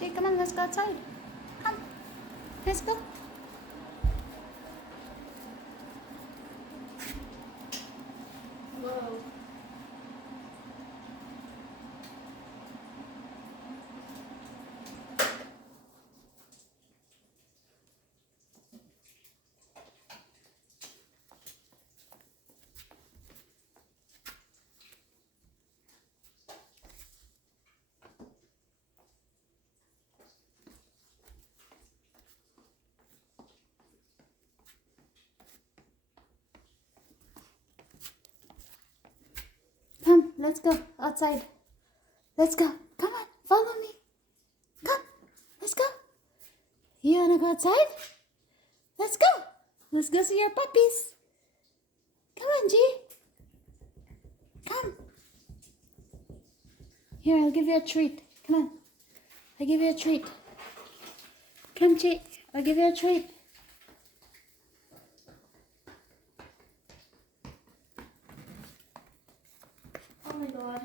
Jake, come on, let's go outside. Come, let's go. Whoa. Come, let's go outside. Let's go. Come on, follow me. Come, let's go. You wanna go outside? Let's go. Let's go see your puppies. Come on, G. Come. Here, I'll give you a treat. Come on. I'll give you a treat. Come, G. I'll give you a treat. Oh my God.